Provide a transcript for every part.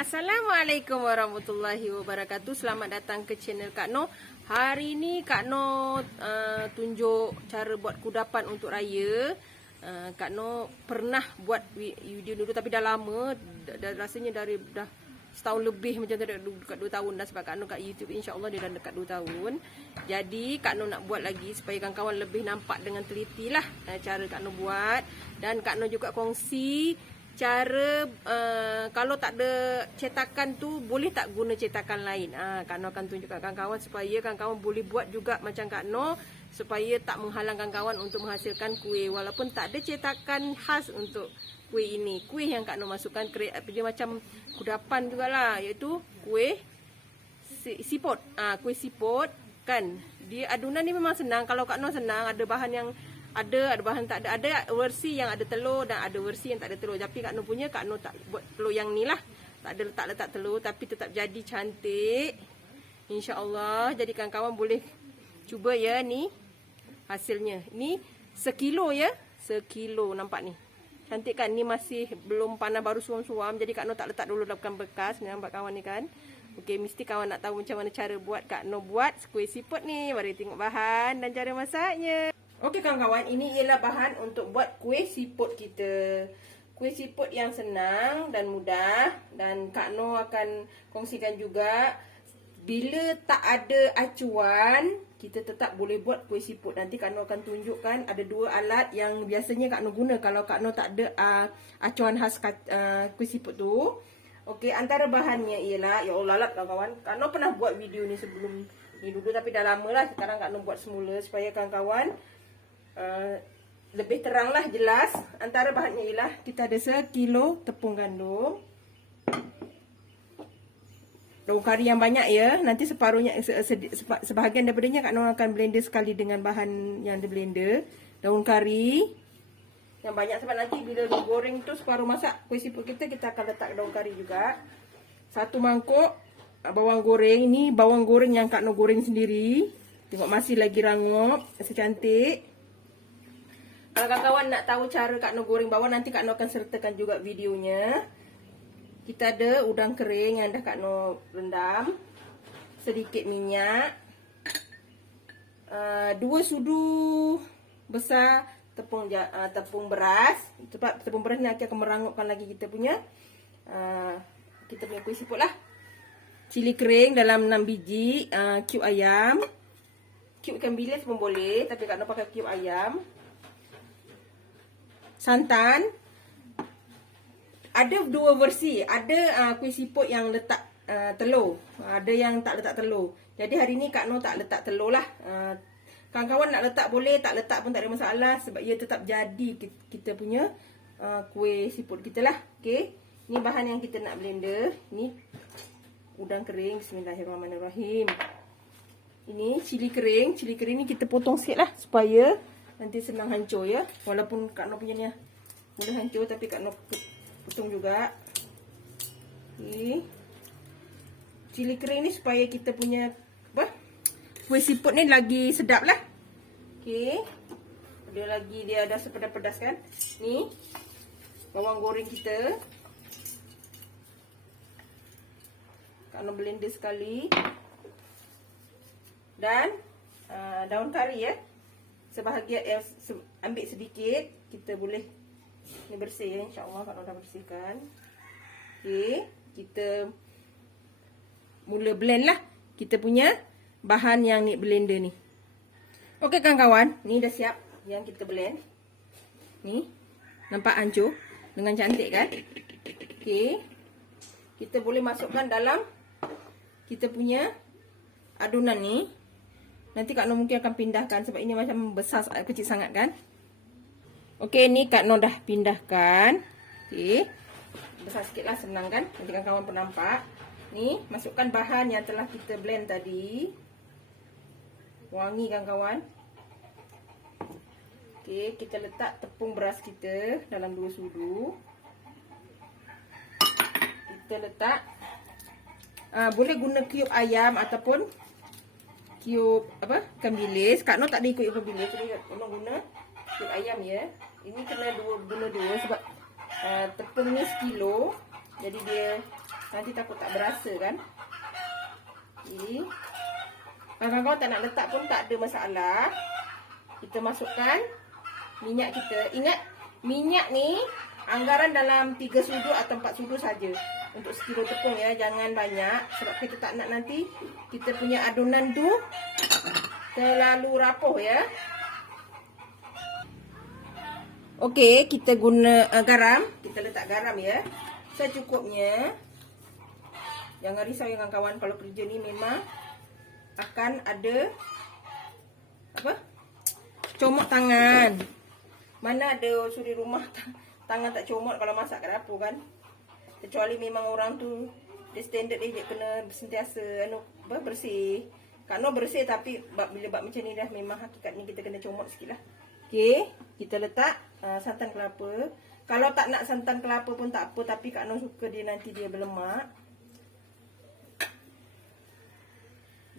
Assalamualaikum warahmatullahi wabarakatuh. Selamat datang ke channel Kak Noh. Hari ni Kak Noh tunjuk cara buat kudapan untuk raya. Kak Noh pernah buat video dulu tapi dah lama. Rasanya dah setahun lebih macam tu, dekat 2 tahun dah sebab Kak Noh kat YouTube. InsyaAllah dia dah dekat 2 tahun. Jadi Kak Noh nak buat lagi supaya kawan-kawan lebih nampak dengan teliti lah cara Kak Noh buat. Dan Kak Noh juga kongsi cara kalau tak ada cetakan tu boleh tak guna cetakan lain. Kak Noh akan tunjuk kat kawan-kawan supaya kawan-kawan boleh buat juga macam Kak Noh, supaya tak menghalang kawan-kawan untuk menghasilkan kuih walaupun tak ada cetakan khas untuk kuih ini. Kuih yang Kak Noh masukkan dia macam kudapan jugalah, iaitu kuih siput. Kuih siput kan. Dia adunan ni memang senang. Kalau Kak Noh senang, ada bahan yang ada bahan tak ada. Ada versi yang ada telur dan ada versi yang tak ada telur. Tapi Kak Noh punya, Kak Noh tak buat telur yang ni lah. Tak ada letak telur tapi tetap jadi cantik. InsyaAllah. Jadi kawan-kawan boleh cuba ya ni hasilnya. Ni sekilo ya. Sekilo nampak ni. Cantik kan? Ni masih belum panas, baru suam-suam. Jadi Kak Noh tak letak dulu dalam bekas. Nampak kawan ni kan? Okey, mesti kawan nak tahu macam mana cara buat. Kak Noh buat kuih siput ni. Mari tengok bahan dan cara masaknya. Okey kawan-kawan, ini ialah bahan untuk buat kuih siput kita. Kuih siput yang senang dan mudah. Dan Kak Noh akan kongsikan juga, bila tak ada acuan, kita tetap boleh buat kuih siput. Nanti Kak Noh akan tunjukkan ada 2 alat yang biasanya Kak Noh guna kalau Kak Noh tak ada acuan khas kuih siput tu. Okey, antara bahannya ialah, ya Allah lah kawan-kawan, Kak Noh pernah buat video ni sebelum ni dulu tapi dah lama lah. Sekarang Kak Noh buat semula supaya kawan-kawan lebih terang lah, jelas. Antara bahannya ialah kita ada sekilo tepung gandum, daun kari yang banyak ya. Nanti separuhnya, sebahagian daripadanya Kak Noh akan blender sekali dengan bahan yang di blender. Daun kari yang banyak sebab nanti bila digoreng tu separuh masak kuih siput kita akan letak daun kari juga. 1 mangkuk bawang goreng. Ini bawang goreng yang Kak Noh goreng sendiri. Tengok masih lagi rangup, masih cantik. Kalau kawan-kawan nak tahu cara Kak Noh goreng bawang, nanti Kak Noh akan sertakan juga videonya. Kita ada udang kering yang dah Kak Noh rendam. Sedikit minyak. 2 sudu besar tepung beras. Sebab tepung beras ni akan merangupkan lagi kita punya kuih siput lah. Cili kering dalam 6 biji. Cube ayam. Cube ikan bilis pun boleh, tapi Kak Noh pakai cube ayam. Santan. Ada 2 versi. Ada kuih siput yang letak telur. Ada yang tak letak telur. Jadi hari ni Kak Noh tak letak telur lah. Kawan-kawan nak letak boleh, tak letak pun tak ada masalah. Sebab ia tetap jadi kita punya kuih siput kita lah. Okay. Ni bahan yang kita nak blender. Ni udang kering. Bismillahirrahmanirrahim. Ini cili kering. Cili kering ni kita potong sikit lah supaya nanti senang hancur ya. Walaupun Kak Noh punya ni boleh hancur, tapi Kak Noh potong juga. Okay. Cili kering ni supaya kita punya kuih siput ni lagi sedap lah. Okay. Dia ada sepedas-pedas kan. Ni bawang goreng kita. Kak Noh blender sekali. Dan daun kari ya. Sebahagian ambil sedikit, kita boleh ni bersih ya, insya-Allah Kak Noh dah bersihkan. Okey, kita mula blend lah kita punya bahan yang ni blender ni. Okey kawan-kawan, ni dah siap yang kita blend. Ni nampak hancur dengan cantik kan? Okey. Kita boleh masukkan dalam kita punya adunan ni. Nanti Kak Noh mungkin akan pindahkan sebab ini macam besar, kecil sangat kan. Okey, ni Kak Noh dah pindahkan. Okey. Besar sikit lah, senang kan. Nanti kawan-kawan pun nampak. Ni, masukkan bahan yang telah kita blend tadi. Wangi kawan-kawan. Okey, kita letak tepung beras kita dalam 2 sudu. Kita letak boleh guna cube ayam ataupun cube ikan bilis. Kak Noh tak ada ikut ikan bilis, jadi Kak Noh guna cube ayam ya. Ini kena guna 2 sebab tepung ni sekilo. Jadi dia Nanti takut tak berasa kan. Okay. Kalau kawan tak nak letak pun tak ada masalah. Kita masukkan minyak kita. Ingat, minyak ni anggaran dalam 3 sudu atau 4 sudu saja. Untuk sekilo tepung ya, jangan banyak. Sebab kita tak nak nanti kita punya adunan tu terlalu rapuh ya. Okey, kita guna garam. Kita letak garam ya, secukupnya. Jangan risau ya kawan-kawan, kalau kerja ni memang akan ada apa? Comot tangan. Mana ada suri rumah tangan tak comot kalau masak kat dapur kan? Kecuali memang orang tu dia standard dia kena sentiasa bersih. Kak Noh bersih, tapi bila bab macam ni dah memang hakikat ni kita kena comot sikit lah. Okey, kita letak santan kelapa. Kalau tak nak santan kelapa pun tak apa, tapi Kak Noh suka dia nanti dia berlemak.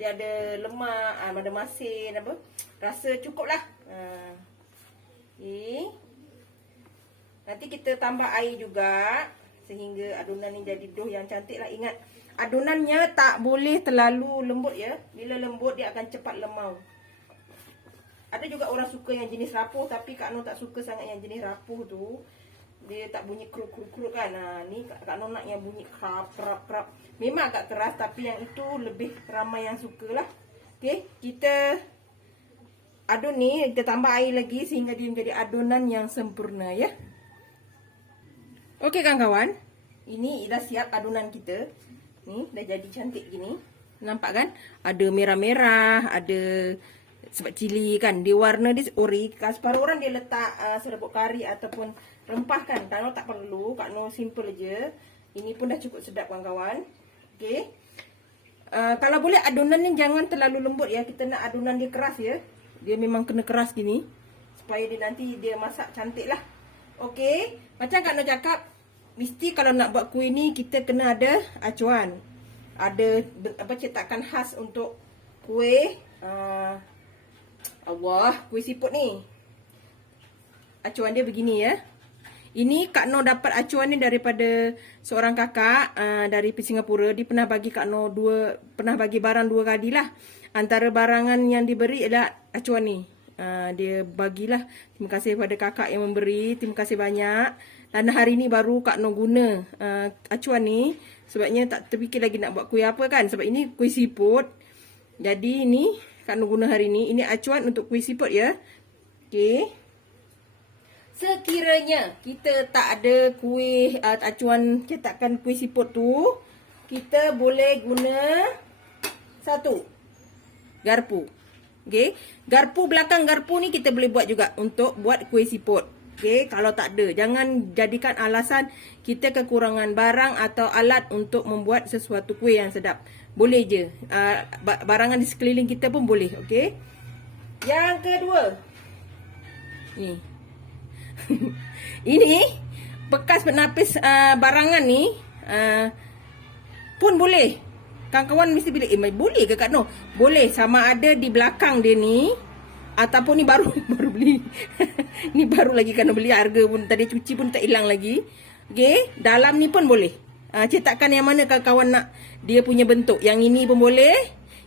Dia ada lemak, ada masin apa. Rasa cukup lah. Okay. Nanti kita tambah air juga sehingga adunan ni jadi dough yang cantik lah. Ingat, adunannya tak boleh terlalu lembut ya. Bila lembut dia akan cepat lemau. Ada juga orang suka yang jenis rapuh, tapi Kak Noh tak suka sangat yang jenis rapuh tu. Dia tak bunyi kruk-kruk kan. Ni Kak Noh nak yang bunyi krap. Memang agak keras, tapi yang itu lebih ramai yang suka lah. Okay, kita adun ni, kita tambah air lagi sehingga dia menjadi adunan yang sempurna ya. Okey kawan-kawan, ini dah siap adunan kita. Ni dah jadi cantik gini. Nampak kan? Ada merah-merah, ada sebab cili kan. Dia warna dia ori. Separuh orang dia letak serbuk kari ataupun rempah kan. Kak Noh tak perlu, Kak Noh simple je. Ini pun dah cukup sedap kawan-kawan. Okey. Kalau boleh adunan ni jangan terlalu lembut ya. Kita nak adunan dia keras ya. Dia memang kena keras gini supaya dia nanti dia masak cantik lah. Okey. Macam Kak Noh cakap, mesti kalau nak buat kuih ni kita kena ada acuan. Ada apa cetakan khas untuk kuih kuih siput ni. Acuan dia begini ya. Ini Kak Noh dapat acuan ni daripada seorang kakak dari Singapura. Dia pernah bagi Kak Noh pernah bagi barang 2 kali lah. Antara barangan yang diberi adalah acuan ni. Dia bagilah. Terima kasih kepada kakak yang memberi. Terima kasih banyak. Dan hari ni baru Kak Noh guna acuan ni. Sebabnya tak terfikir lagi nak buat kuih apa kan. Sebab ini kuih siput. Jadi ini Kak Noh guna hari ni. Ini acuan untuk kuih siput ya. Okey. Sekiranya kita tak ada kuih acuan cetakan kuih siput tu, kita boleh guna satu garpu. Okey, garpu belakang garpu ni kita boleh buat juga untuk buat kuih siput. Okey, kalau tak ada, jangan jadikan alasan kita kekurangan barang atau alat untuk membuat sesuatu kuih yang sedap. Boleh je. Barangan di sekeliling kita pun boleh. Okey. Yang kedua. Ni. Ini bekas penapis barangan ni pun boleh. Kawan-kawan mesti bilang, boleh ke Kak Noh? Boleh, sama ada di belakang dia ni ataupun ni baru beli. Ni baru lagi Kak Noh beli, harga pun tadi cuci pun tak hilang lagi. Okey, dalam ni pun boleh. Cetakan yang mana kawan-kawan nak dia punya bentuk. Yang ini pun boleh,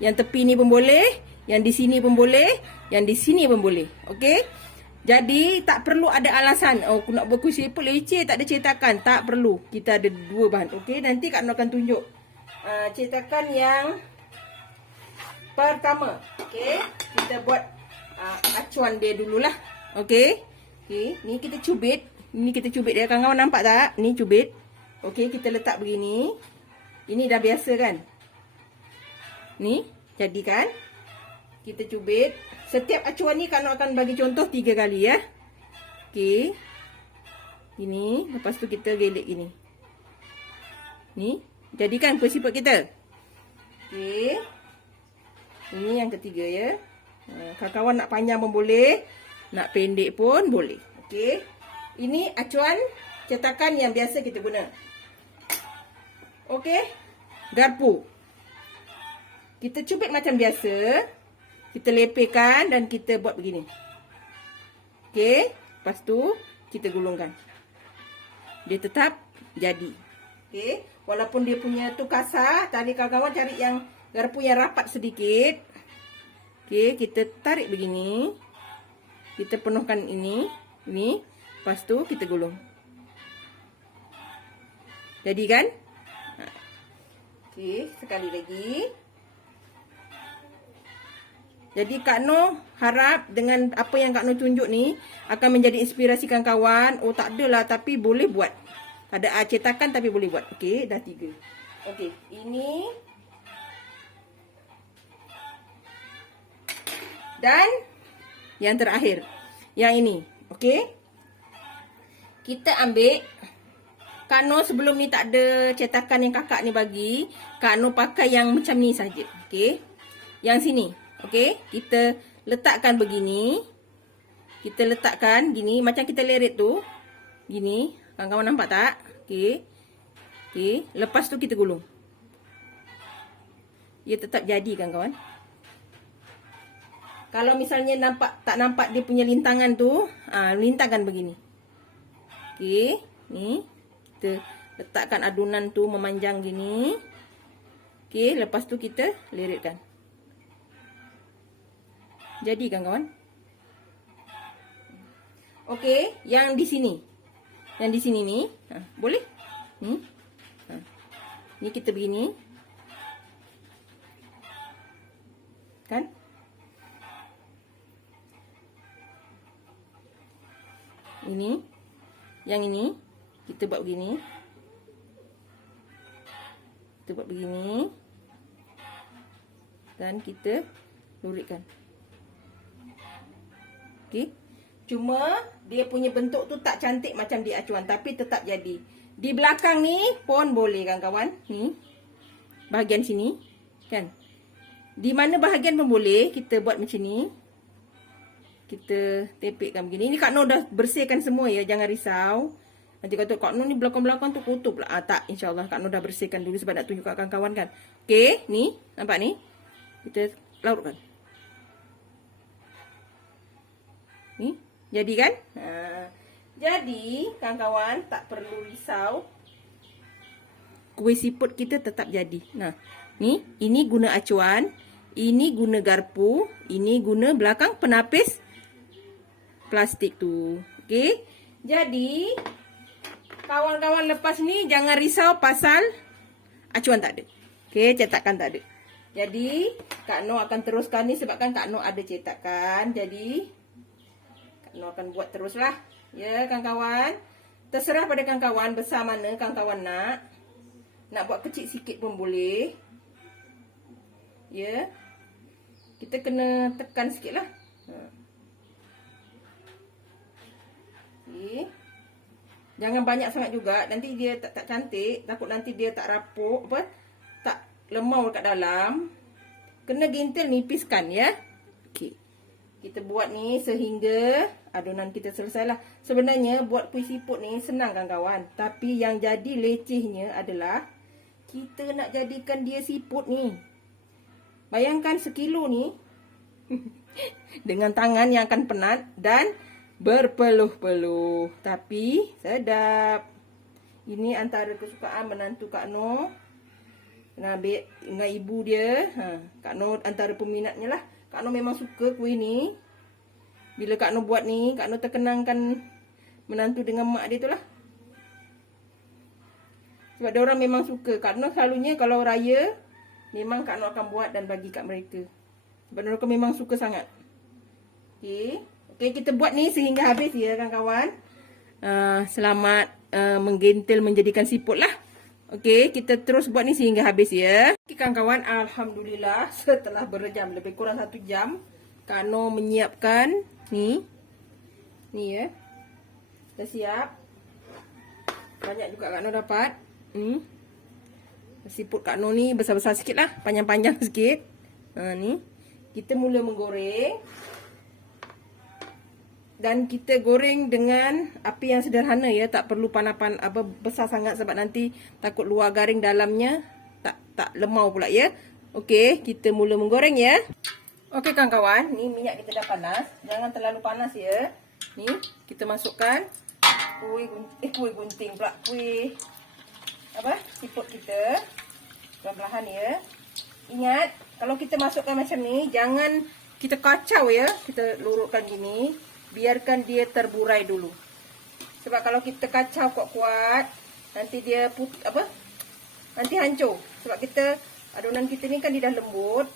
yang tepi ni pun boleh, yang di sini pun boleh, yang di sini pun boleh. Okey? Jadi tak perlu ada alasan, aku nak buat kuih siput leceh tak ada cetakan. Tak perlu. Kita ada 2 bahan. Okey, nanti Kak Noh akan tunjuk cetakan yang pertama. Okey, kita buat acuan dia dululah. Okey. Okey, ni kita cubit. Ni kita cubit dia. Kawan-kawan nampak tak? Ni cubit. Okey, kita letak begini. Ini dah biasa kan? Ni, jadi kan? Kita cubit. Setiap acuan ni Kak Noh akan bagi contoh 3 kali ya. Okey. Ini, lepas tu kita gelek gini. Ni, jadikan kuih siput kita. Okey. Ini yang ketiga ya. Kawan-kawan nak panjang pun boleh, nak pendek pun boleh. Okey. Ini acuan cetakan yang biasa kita guna. Okey. Garpu. Kita cubit macam biasa. Kita lepehkan dan kita buat begini. Okey. Lepas tu kita gulungkan. Dia tetap jadi. Okey. Walaupun dia punya tu kasar, cari kawan-kawan cari yang garpu yang rapat sedikit. Okey, kita tarik begini. Kita penuhkan ini. Lepas tu kita gulung. Jadi kan? Okey, sekali lagi. Jadi Kak Noh harap dengan apa yang Kak Noh tunjuk ni akan menjadi inspirasi kawan-kawan. Oh tak adalah tapi boleh buat. Tak ada cetakan tapi boleh buat. Okey, dah 3. Okey, ini. Dan yang terakhir. Yang ini. Okey. Kita ambil. Kak Noh sebelum ni tak ada cetakan yang kakak ni bagi. Kak Noh pakai yang macam ni saja. Okey. Yang sini. Okey, kita letakkan begini. Kita letakkan gini, macam kita leret tu. Gini, kawan-kawan nampak tak? Okey. Okey, lepas tu kita gulung. Dia tetap jadi kawan-kawan. Kalau misalnya tak nampak dia punya lintangan tu, lintangkan begini. Okey, ni kita letakkan adunan tu memanjang gini. Okey, lepas tu kita leretkan. Jadi kawan-kawan. Okey, yang di sini. Yang di sini ni, boleh? Ni. Ni kita begini. Kan? Ini. Yang ini kita buat begini. Kita buat begini. Dan kita luritkan. Okey. Cuma dia punya bentuk tu tak cantik macam di acuan tapi tetap jadi. Di belakang ni pun boleh kawan-kawan. Ni. Bahagian sini, kan? Di mana bahagian pun boleh kita buat macam ni. Kita tepekkan begini. Ini Kak Noh dah bersihkan semua ya, jangan risau. Nanti kata Kak Noh ni belakang-belakang tu kotor pula. Tak, insya-Allah Kak Noh dah bersihkan dulu sebab nak tunjuk kat kawan-kawan kan. Okey, ni, nampak ni? Kita larutkan. Ni, jadi kan? Jadi, kawan-kawan tak perlu risau. Kuih siput kita tetap jadi. Nah, ni, ini guna acuan, ini guna garpu, ini guna belakang penapis plastik tu. Okey? Jadi, kawan-kawan lepas ni jangan risau pasal acuan tak ada. Okey, cetakan tak ada. Jadi, Kak Noh akan teruskan ni sebabkan Kak Noh ada cetakan. Jadi, Noh akan buat teruslah. Ya, kawan-kawan. Terserah pada kawan-kawan besar mana kawan-kawan nak. Nak buat kecil sikit pun boleh. Ya. Kita kena tekan sikit lah. Okay. Jangan banyak sangat juga. Nanti dia tak cantik. Takut nanti dia tak rapuk. Tak lemau kat dalam. Kena gintil nipiskan ya. Okey. Kita buat ni sehingga adunan kita selesai lah. Sebenarnya buat kuih siput ni senang kawan-kawan. Tapi yang jadi lecehnya adalah kita nak jadikan dia siput ni. Bayangkan sekilo ni dengan tangan yang akan penat dan berpeluh-peluh. Tapi sedap. Ini antara kesukaan menantu Kak Noh. Nabi dengan ibu dia. Kak Noh antara peminatnya lah. Kak Noh memang suka kuih ni. Bila Kak Noh buat ni, Kak Noh terkenangkan menantu dengan mak dia tu lah. Sebab dia orang memang suka. Kak Noh selalunya kalau raya, memang Kak Noh akan buat dan bagi kat mereka. Sebab mereka memang suka sangat. Okey. Okey, kita buat ni sehingga habis ya kawan-kawan. Selamat menggentil menjadikan siput lah. Okey, kita terus buat ni sehingga habis ya. Okey kawan-kawan, alhamdulillah setelah berjam, lebih kurang 1 jam, Kak Noh menyiapkan ni. Ni ya. Dah siap. Banyak juga Kak Noh dapat. Siput Kak Noh ni besar-besar sikit lah, panjang-panjang sikit. Ni. Kita mula menggoreng. Dan kita goreng dengan api yang sederhana ya, tak perlu panas-panas besar sangat sebab nanti takut luar garing dalamnya tak lemau pula ya. Okey, kita mula menggoreng ya. Okey kawan-kawan, ni minyak kita dah panas. Jangan terlalu panas ya. Ni kita masukkan kuih gunting pula, kuih siput kita. Perlahan-lahan ya. Ingat, kalau kita masukkan macam ni, jangan kita kacau ya. Kita lurutkan gini, biarkan dia terburai dulu. Sebab kalau kita kacau kuat-kuat, nanti dia nanti hancur. Sebab kita adonan kita ni kan dia dah lembut.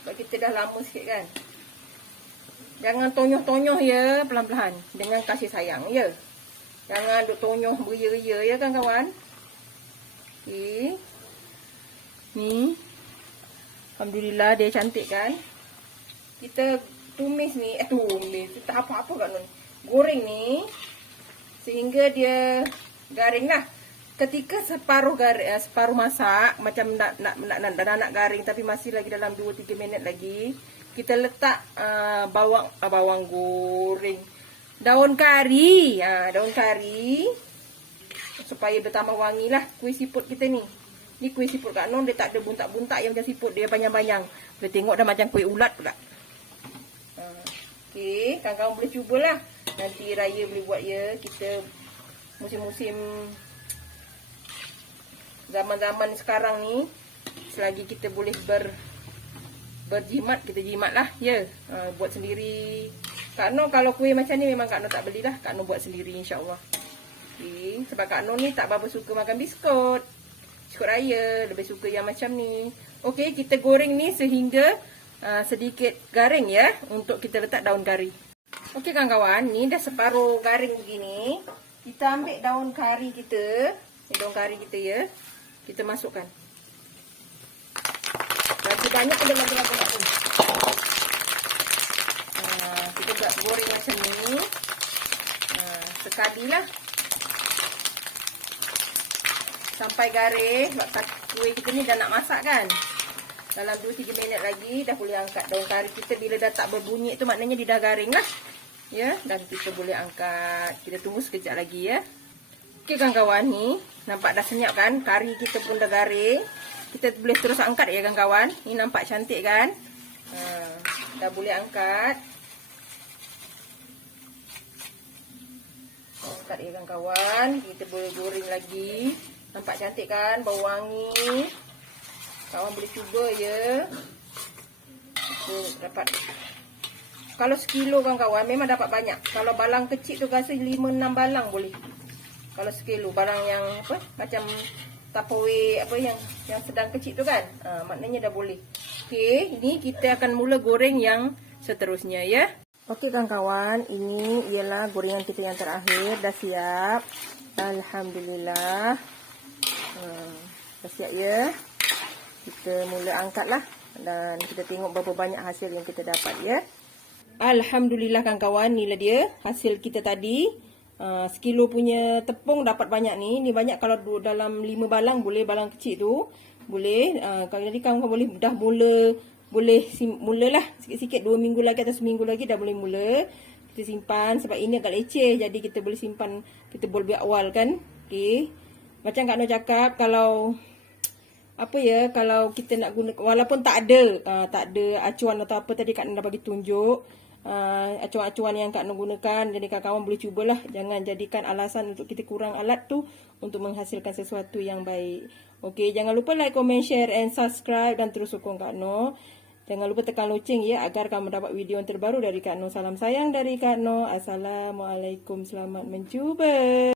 Sebab kita dah lama sikit kan. Jangan tonyoh-tonyoh ya, pelan-pelan. Dengan kasih sayang ya. Jangan duk tonyoh beria-ria ya kan kawan. Okey. Ni. Alhamdulillah dia cantik kan. Kita tumis ni, tumis. Tak apa-apa kan Nun. Goreng ni sehingga dia garing lah. Ketika separuh masak, macam nak garing tapi masih lagi dalam 2-3 minit lagi, kita letak bawang goreng, daun kari, daun kari supaya bertambah wangi lah kuih siput kita ni. Ni kuih siput Kak Non, dia tak ada buntak-buntak yang macam siput, dia panjang-panjang. Boleh tengok dah macam kuih ulat pula. Okey, kawan-kawan boleh cubalah. Nanti raya boleh buat ya. Kita musim-musim zaman-zaman sekarang ni, selagi kita boleh berjimat, kita jimat lah ya. Buat sendiri. Kak Non kalau kuih macam ni memang Kak Non tak belilah. Kak Non buat sendiri insya-Allah. Okay. Sebab Kak Non ni tak berapa suka makan biskut. Biskut raya, lebih suka yang macam ni. Okey, kita goreng ni sehingga sedikit garing ya, untuk kita letak daun kari. Okey kawan-kawan, ni dah separuh garing begini. Kita ambil daun kari kita. Ni daun kari kita ya. Kita masukkan. Lagi banyak ada lagi. Kita buat goreng macam ni. Sekalilah. Sampai garing. Sebab kuih kita ni dah nak masak kan. Dalam 2-3 minit lagi dah boleh angkat daun kari kita. Bila dah tak berbunyi tu maknanya dia dah garing lah. Ya, dan kita boleh angkat. Kita tunggu sekejap lagi ya. Okey kawan-kawan, ni nampak dah senyap kan? Kari kita pun dah garing. Kita boleh terus angkat ya kawan-kawan. Ni nampak cantik kan? Dah boleh angkat. Angkat ya kawan-kawan. Kita boleh goreng lagi. Nampak cantik kan? Bau wangi. Kawan boleh cuba ya. Kita dapat. Kalau sekilo kawan-kawan memang dapat banyak. Kalau balang kecil tu rasa 5-6 balang boleh. Kalau sekilo balang yang macam Tupperware yang sedang kecil tu kan. Maknanya dah boleh. Okey, ini kita akan mula goreng yang seterusnya ya. Okey kawan-kawan, ini ialah gorengan kita yang terakhir. Dah siap. Alhamdulillah. Dah siap ya. Kita mula angkatlah. Dan kita tengok berapa banyak hasil yang kita dapat ya. Alhamdulillah kawan-kawan, inilah dia hasil kita tadi. Sekilo punya tepung dapat banyak ni. Ni banyak kalau dalam 5 balang boleh, balang kecil tu. Boleh. Kalau jadi kawan-kawan boleh mulalah sikit-sikit 2 minggu lagi atau seminggu lagi dah boleh mula. Kita simpan sebab ini agak leceh. Jadi kita boleh simpan, kita boleh buat awal kan. Okey. Macam Kak Nur cakap, kalau kalau kita nak guna, walaupun tak ada acuan atau apa tadi Kak Nur dah bagi tunjuk. Acuan-acuan yang Kak Nur gunakan. Jadi kawan-kawan boleh cubalah. Jangan jadikan alasan untuk kita kurang alat tu untuk menghasilkan sesuatu yang baik. Okey, jangan lupa like, comment, share and subscribe dan terus sokong Kak Nur. Jangan lupa tekan loceng ya agar kamu dapat video yang terbaru dari Kak Nur. Salam sayang dari Kak Nur. Assalamualaikum, selamat mencuba.